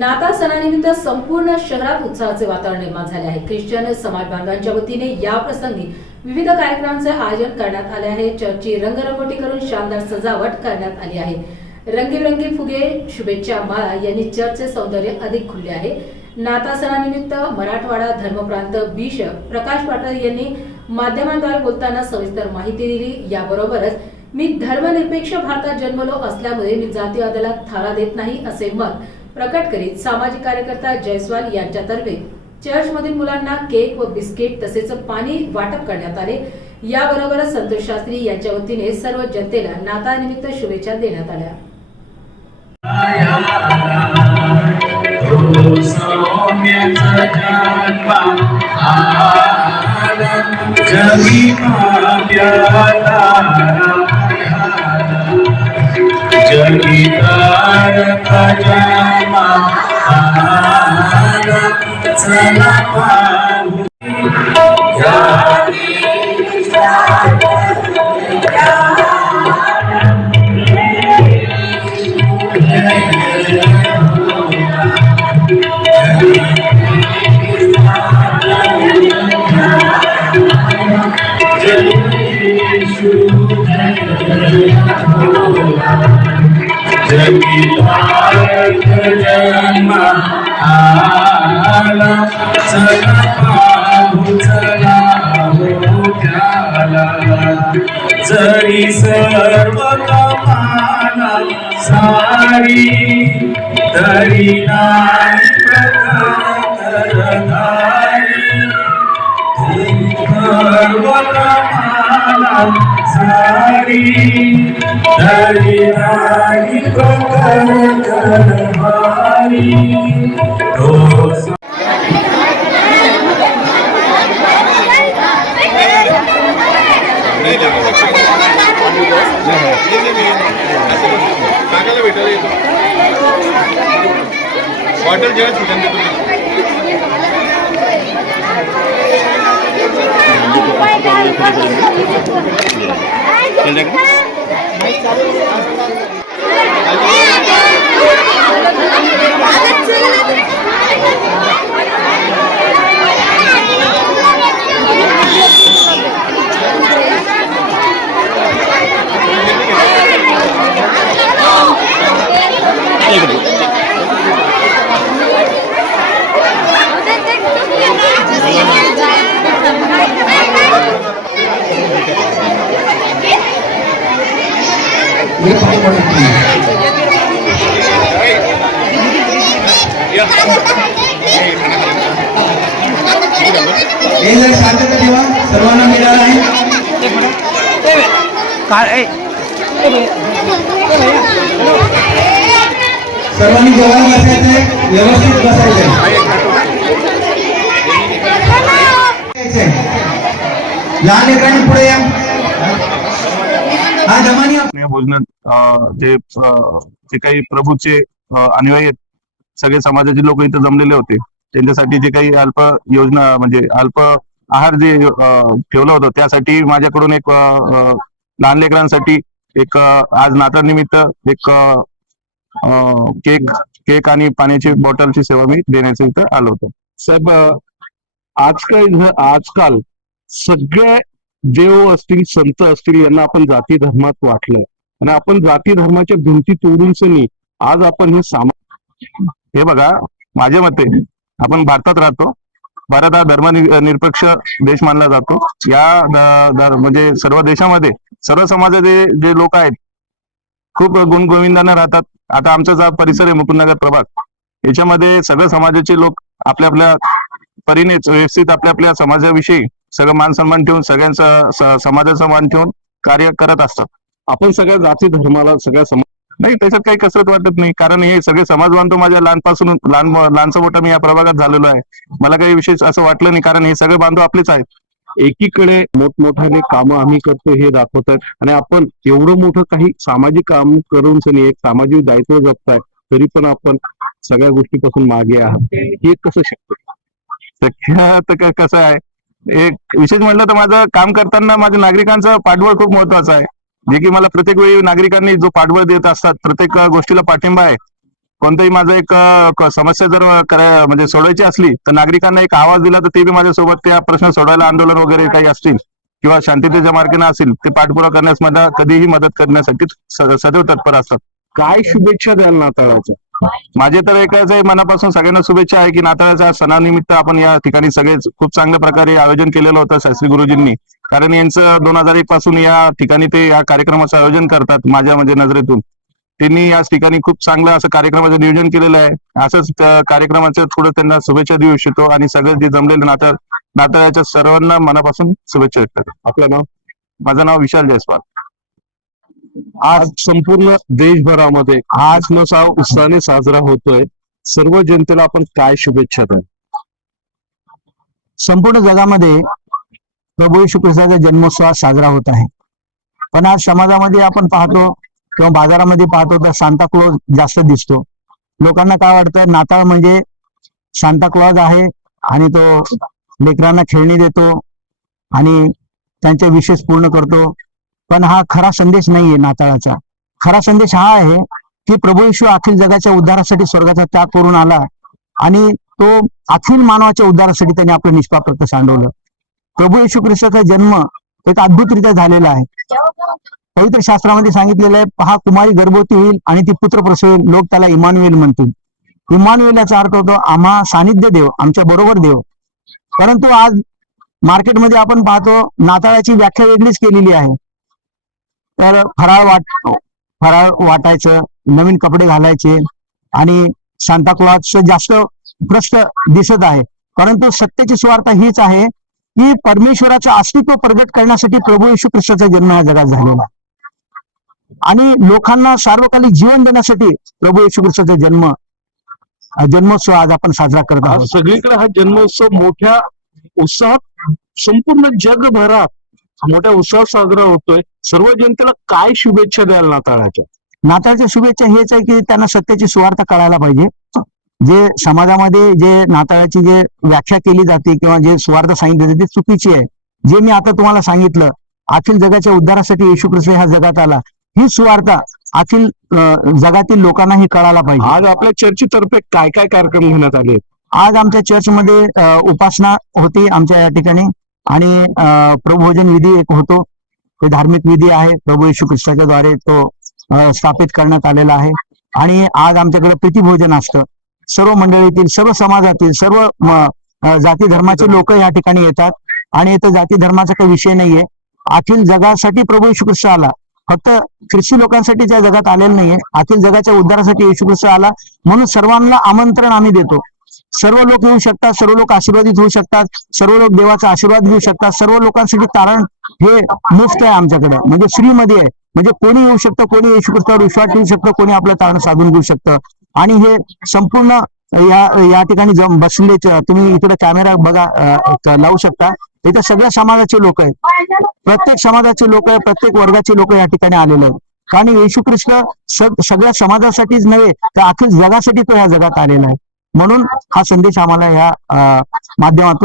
नाताळ सणानिमित्त संपूर्ण शहरात उत्साहाचे वातावरण निर्माण झाले आहे. ख्रिश्चन समाज बांधवांच्या वतीने या प्रसंगी विविध कार्यक्रमांचे आयोजन करण्यात आले आहे. चर्चची रंगरंगोटी करून शानदार सजावट करण्यात आली आहे. रंगीबिरंगी फुगे शुभेच्छा माळा यांनी चर्चचे सौंदर्य अधिक खुलले आहे. नाताळ सणानिमित्त मराठवाडा धर्मप्रांत बिशप प्रकाश पाटील यांनी माध्यमांद्वारे बोलताना सविस्तर माहिती दिली. याबरोबरच मी धर्मनिरपेक्ष भारतात जन्मलो असल्यामुळे मी जातीवादाला थारा देत नाही असे मत प्रकट करीत सामाजिक कार्यकर्ता जयस्वाल यांच्यातर्फे चर्चमधील मुलांना केक व बिस्किट तसेच पाणी वाटप करण्यात आले. याबरोबरच संतोष शास्त्री यांच्या वतीने सर्व जनतेला नाताळनिमित्त शुभेच्छा देण्यात आल्या. जन्म आला चला पाहू चला हो जरी सर्व कमाला सारी तरी नाही सारी तरी नाही प्रकार काकाला भेटायला येतो वाटेल जेव्हा ठिकाण देतो मी. हे जर शांतता ठेवा. सर्वांना मिळालं आहे. सर्वांनी जेवण बसायचंय. व्यवस्थित बसायचंय. लहान लेकरांनी पुढे या. हा जमानी. या भोजनात जे जे काही प्रभूचे अनुयायी आहेत सगळे समाजाचे लोक इथे जमलेले होते. त्यांच्यासाठी जे काही अल्प योजना म्हणजे अल्प आहार जे ठेवलं होतं त्यासाठी माझ्याकडून एक लहान लेकरांसाठी एक आज नाताळ निमित्त एक केक केक आणि पाण्याची बॉटलची सेवा मी देण्याचं इथं आलो होतो. साहेब आजकाल आजकाल सगळे देव असतील संत असतील यांना आपण जाती धर्मात वाटलं. आणि आपण जाती धर्माच्या भिंती तोडून सनी आज आपण हे सामा हे बघा माझ्या मते आपण भारतात राहतो भारत हा धर्मनिरपेक्ष देश मानला जातो. या म्हणजे सर्व देशामध्ये सर्व समाजाचे जे लोक आहेत खूप गुणगोविंदांना राहतात. आता आमचा परिसर आहे मुकुंदनगर प्रभाग याच्यामध्ये सगळ्या समाजाचे लोक आपल्या आपल्या परीनेच व्यवस्थित आपल्या आपल्या समाजाविषयी सगळं मान सन्मान ठेवून सगळ्यांचा स- समाजाचा मान ठेवून कार्य करत असतात. आपण सगळ्या जाती धर्माला सगळ्या समाज नाही त्याच्यात काही कसरत वाटत नाही. कारण हे सगळे समाज बांधव माझ्या लहानपासून लहान लहानचा मोठं मी या प्रभागात झालेलो आहे. मला काही विशेष असं वाटलं नाही कारण हे सगळे बांधव आपलेच आहेत. एकीकडे मोठमोठ्याने कामं आम्ही करतो हे दाखवत आणि आपण एवढं मोठं काही सामाजिक काम करून सनी एक सामाजिक दायित्व जपताय तरी पण आपण सगळ्या गोष्टीपासून मागे आहात. हे कसं शक्य तर कसं आहे? एक विशेष म्हटलं तर माझं काम करताना माझ्या नागरिकांचं पाठबळ खूप महत्वाचं आहे. जे की मला प्रत्येक वेळी नागरिकांनी जो पाठबळ देत असतात प्रत्येक गोष्टीला पाठिंबा आहे. कोणतंही माझं एक समस्या जर करा म्हणजे सोडवायची असली तर नागरिकांना एक आवाज दिला तर ते बी माझ्यासोबत त्या प्रश्न सोडवायला आंदोलन वगैरे काही असतील किंवा शांततेच्या मार्गाने असेल ते पाठपुरावा करण्यास मला कधीही मदत करण्यासाठी सदैव तत्पर असतात. काय शुभेच्छा द्याल नाताळाच्या? माझे तर एकच आहे मनापासून सगळ्यांना शुभेच्छा आहे की नाताळाच्या सणानिमित्त आपण या ठिकाणी सगळेच खूप चांगल्या प्रकारे आयोजन केलेलं होतं शास्त्री गुरुजींनी. कारण यांचं दोन हजार एक पासून या ठिकाणी ते या कार्यक्रमाचं आयोजन करतात माझ्या म्हणजे नजरेतून. त्यांनी याच ठिकाणी खूप चांगलं असं कार्यक्रमाचं नियोजन केलेलं आहे. असंच कार्यक्रमाचं थोडं त्यांना शुभेच्छा देऊ इच्छितो आणि सगळे जे जमलेले नाता नाताळाच्या सर्वांना मनापासून शुभेच्छा देतात आपलं नाव? माझं नाव विशाल जयस्वाल. आज संपूर्ण देशभरामध्ये आज नसा उत्साहाने साजरा होतोय. सर्व जनतेला आपण काय शुभेच्छा द्या संपूर्ण जगामध्ये प्रभू येशू ख्रिस्ताचा जन्मोत्सव साजरा होत आहे. पण आज समाजामध्ये आपण पाहतो किंवा बाजारामध्ये पाहतो तर सांताक्लॉज जास्त दिसतो. लोकांना काय वाटतं? नाताळ म्हणजे सांताक्लॉज आहे आणि तो लेकरांना खेळणी देतो आणि त्यांचे विशेष पूर्ण करतो. पण हा खरा संदेश नाहीये नाताळाचा. खरा संदेश हा आहे की प्रभू येशू अखिल जगाच्या उद्धारासाठी स्वर्गाचा त्याग करून आला आणि तो अखिल मानवाच्या उद्धारासाठी त्याने आपलं निष्पाप रक्त सांडवलं. प्रभू येशू ख्रिस्ताचा जन्म एक अद्भुतरित्या झालेला आहे. पवित्र शास्त्रामध्ये सांगितलेलं आहे हा कुमारी गर्भवती होईल आणि ती पुत्र प्रसवेल लोक त्याला इमानुएल म्हणतील. इमानुएल याचा अर्थ होतो आम्हा सानिध्य देव आमच्या बरोबर देव. परंतु आज मार्केटमध्ये आपण पाहतो नाताळाची व्याख्या वेगळीच केलेली आहे. तर फराळ वाट फराळ वाटायचं नवीन कपडे घालायचे आणि सांताक्लॉज जास्त भ्रष्ट दिसत आहे. परंतु सत्याची स्वार्थ हीच आहे की परमेश्वराचं अस्तित्व प्रगट करण्यासाठी प्रभू येशू ख्रिस्ताचा जन्म या जगात झालेला. आणि लोकांना सार्वकालिक जीवन देण्यासाठी प्रभू येशू ख्रिस्ताचा जन्म जन्मोत्सव आज आपण साजरा करत आहोत. सगळीकडे हा जन्मोत्सव मोठ्या उत्साहात संपूर्ण जगभरात मोठ्या उत्साहात साजरा होतोय. सर्व जनतेला काय शुभेच्छा द्याल नाताळाच्या नाताळच्या शुभेच्छा हेच आहे की त्यांना सत्याची सुवार्थ कळायला पाहिजे. जे समाजामध्ये जे नाताळाची जे व्याख्या केली जाते किंवा जे सुवार्थ सांगितली जाते ती चुकीची आहे. जे मी आता तुम्हाला सांगितलं अखिल जगाच्या उद्धारासाठी येशू ख्रिस्त ह्या जगात आला. ही सुवार्थ अखिल जगातील लोकांनाही कळायला पाहिजे. आज आपल्या चर्चेतर्फे काय काय कार्यक्रम घेण्यात आले? आज आमच्या चर्चमध्ये उपासना होती आमच्या या ठिकाणी आणि प्रभोजन विधी एक होतो. ते धार्मिक विधी आहे. प्रभू येशू ख्रिस्ताच्या द्वारे तो स्थापित करण्यात आलेला आहे. आणि आज आमच्याकडे प्रीतिभोजन असतं. सर्व मंडळीतील सर्व समाजातील सर्व जाती धर्माचे लोक या ठिकाणी येतात. आणि इथं जाती धर्माचा काही विषय नाहीये. अखिल जगासाठी प्रभू येशू ख्रिस्त आला. फक्त ख्रिस्ती लोकांसाठी त्या जगात आलेलं नाहीये. अखिल जगाच्या उद्धारासाठी येशू ख्रिस्त आला. म्हणून सर्वांना आमंत्रण आम्ही देतो. सर्व लोक येऊ शकतात सर्व लोक आशीर्वादित होऊ शकतात सर्व लोक देवाचा आशीर्वाद घेऊ शकतात सर्व लोकांसाठी तारण हे मुफ्त आहे आमच्याकडे. म्हणजे फ्रीमध्ये आहे. म्हणजे कोणी येऊ शकतं कोणी येऊ शकतं विश्वास ठेवू शकतं कोणी आपलं तारण साधून घेऊ शकतं. आणि हे संपूर्ण या या ठिकाणी जम बसले तुम्ही इकडे कॅमेरा बघा लावू शकता. इथे सगळ्या समाजाचे लोक आहेत. प्रत्येक समाजाचे लोक आहे प्रत्येक वर्गाचे लोक या ठिकाणी आलेले आहेत. कारण येशू ख्रिस्त सगळ्या समाजासाठीच नव्हे तर अखिल जगासाठी तो या जगात आलेला आहे. म्हणून हा संदेश आम्हाला या माध्यमातून